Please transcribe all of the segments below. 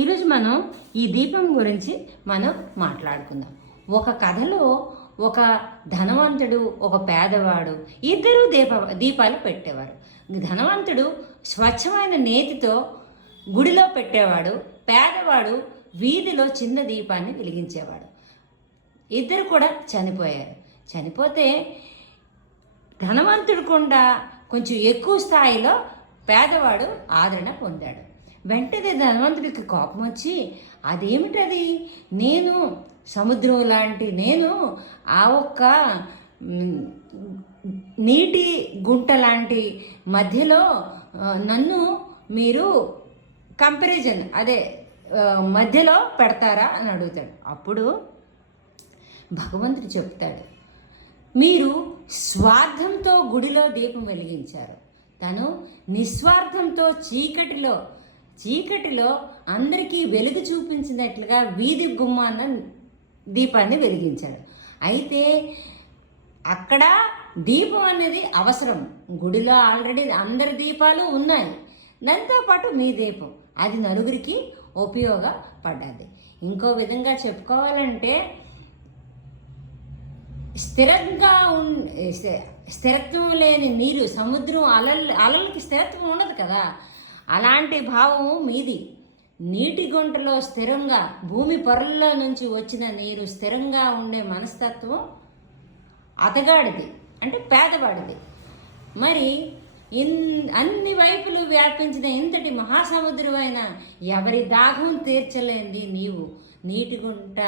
ఈరోజు మనం ఈ దీపం గురించి మనం మాట్లాడుకుందాం. ఒక కథలో ఒక ధనవంతుడు ఒక పేదవాడు ఇద్దరూ దీపాలు పెట్టేవారు. ధనవంతుడు స్వచ్ఛమైన నేతితో గుడిలో పెట్టేవాడు, పేదవాడు వీధిలో చిన్న దీపాన్ని వెలిగించేవాడు. ఇద్దరు కూడా చనిపోయారు. చనిపోతే ధనవంతుడు కూడా కొంచెం ఎక్కువ స్థాయిలో పేదవాడు ఆదరణ పొందాడు. వెంటనే ధనవంతుడికి కోపం వచ్చి, అదేమిటది, నేను సముద్రం లాంటి నేను ఆ ఒక్క నీటి గుంట లాంటి మధ్యలో నన్ను మీరు కంపారిజన్ మధ్యలో పెడతారా అని అడుగుతాడు. అప్పుడు భగవంతుడు చెప్తాడు, మీరు స్వార్థంతో గుడిలో దీపం వెలిగించారు, తను నిస్వార్థంతో చీకటిలో అందరికీ వెలుగు చూపించినట్లుగా వీధి గుమ్మాన దీపాన్ని వెలిగించాడు. అయితే అక్కడ దీపం అనేది అవసరం. గుడిలో ఆల్రెడీ అందరి దీపాలు ఉన్నాయి, దాంతోపాటు మీ దీపం అది నలుగురికి ఉపయోగపడ్డది. ఇంకో విధంగా చెప్పుకోవాలంటే స్థిరత్వం లేని నీరు, సముద్రం అలలకి స్థిరత్వం ఉండదు కదా, అలాంటి భావము మీది. నీటి గుంటలో స్థిరంగా భూమి పొరల్లో నుంచి వచ్చిన నీరు స్థిరంగా ఉండే మనస్తత్వం అతగాడిది, అంటే పేదవాడిది. మరి అన్ని వైపులు వ్యాపించిన ఇంతటి మహాసముద్రమైన ఎవరి దాహం తీర్చలేంది నీవు. నీటి గుంట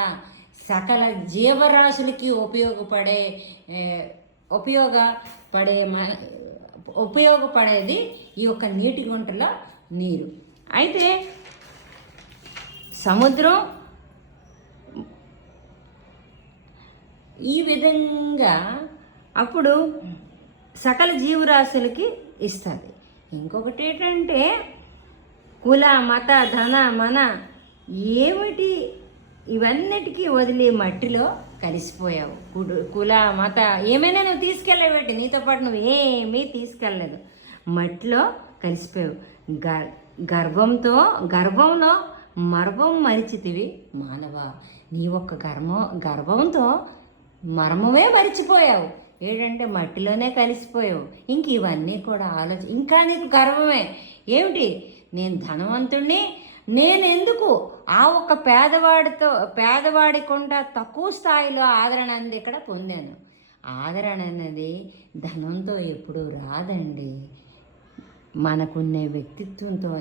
సకల జీవరాశులకి ఉపయోగపడేది ఈ యొక్క నీటి గుంటలో నీరు. అయితే సముద్రం ఈ విధంగా అప్పుడు సకల జీవరాశులకి ఇస్తుంది. ఇంకొకటి ఏంటంటే కుల మత ధన మన ఏమిటి ఇవన్నిటికీ వదిలి మట్టిలో కలిసిపోయావు. కుల మత ఏమైనా నువ్వు తీసుకెళ్ళవేటి, నీతో పాటు నువ్వు ఏమీ తీసుకెళ్ళలేదు, మట్టిలో కలిసిపోయావు. గర్వంలో మర్మం మరిచితివి మానవ, నీ ఒక్క గర్వంతో మర్మమే మరిచిపోయావు. ఏంటంటే మట్టిలోనే కలిసిపోయావు. ఇంక ఇవన్నీ కూడా ఇంకా నీకు గర్వమే ఏమిటి, నేను ధనవంతుణ్ణి, నేనెందుకు ఆ ఒక్క పేదవాడికుండా తక్కువ స్థాయిలో ఆదరణ అనేది ఇక్కడ పొందాను. ఆదరణ అనేది ధనంతో ఎప్పుడూ రాదండి, మనకున్నే వ్యక్తిత్వంతో,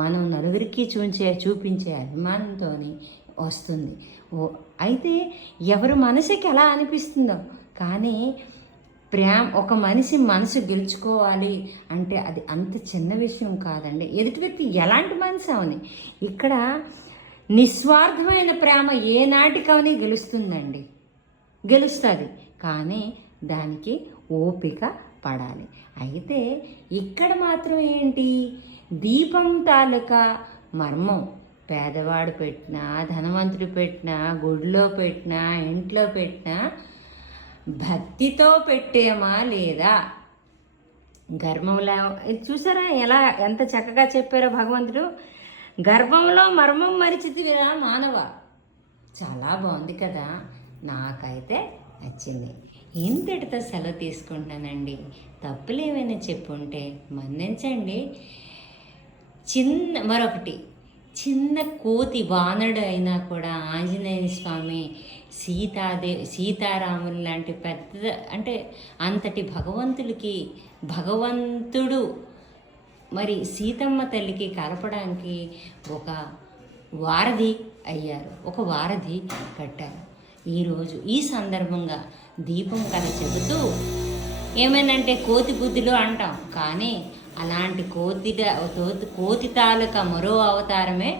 మనం నలుగురికి చూపించే అభిమానంతో వస్తుంది. అయితే ఎవరి మనసుకి ఎలా అనిపిస్తుందో, కానీ ఒక మనిషి మనసు గెలుచుకోవాలి అంటే అది అంత చిన్న విషయం కాదండి. ఎదుటి వ్యక్తి ఎలాంటి మనసు అవని, ఇక్కడ నిస్వార్థమైన ప్రేమ ఏనాటికవని గెలుస్తుంది, కానీ దానికి ఓపిక పడాలి. అయితే ఇక్కడ మాత్రం ఏంటి, దీపం తాలూకా మర్మం పేదవాడు పెట్టినా, ధనవంతుడు పెట్టినా, గుడిలో పెట్టినా, ఇంట్లో పెట్టినా భక్తితో పెట్టేమా లేదా. గర్భంలో చూసారా ఎంత చక్కగా చెప్పారో భగవంతుడు, గర్భంలో మర్మం మరిచితివిరా మానవ. చాలా బాగుంది కదా, నాకైతే నచ్చింది. ఇంతటితో సెలవు తీసుకుంటానండి. తప్పులు ఏమైనా చెప్పుంటే మన్నించండి. మరొకటి, చిన్న కోతి వానరుడు అయినా కూడా ఆంజనేయ స్వామి, సీతారాములు లాంటి పెద్ద అంటే అంతటి భగవంతుడు మరి సీతమ్మ తల్లికి కలపడానికి ఒక వారధి అయ్యారు, ఒక వారధి కట్టారు. ఈరోజు ఈ సందర్భంగా దీపం కథ చెబుతూ ఏమైనంటే కోతి బుద్ధిలో అంటాం, కానీ అలాంటి కోతి తాలూకా మరో అవతారమే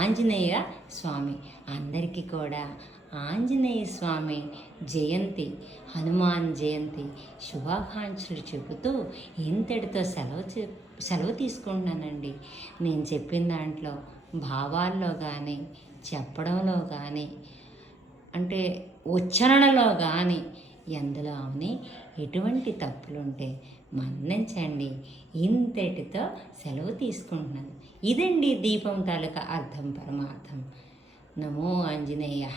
ఆంజనేయ స్వామి. అందరికీ కూడా ఆంజనేయ స్వామి జయంతి, హనుమాన్ జయంతి శుభాకాంక్షలు చెబుతూ ఇంతటితో సెలవు తీసుకుంటున్నానండి. నేను చెప్పిన దాంట్లో భావాల్లో కానీ, చెప్పడంలో కానీ, అంటే ఉచ్చారణలో కానీ ఎందులో అవని ఎటువంటి తప్పులుంటే మన్నించండి. ఇంతటితో సెలవు తీసుకుంటున్నాను. ఇదండి దీపం తాలూకా అర్థం, పరమార్థం. నమో ఆంజనేయ.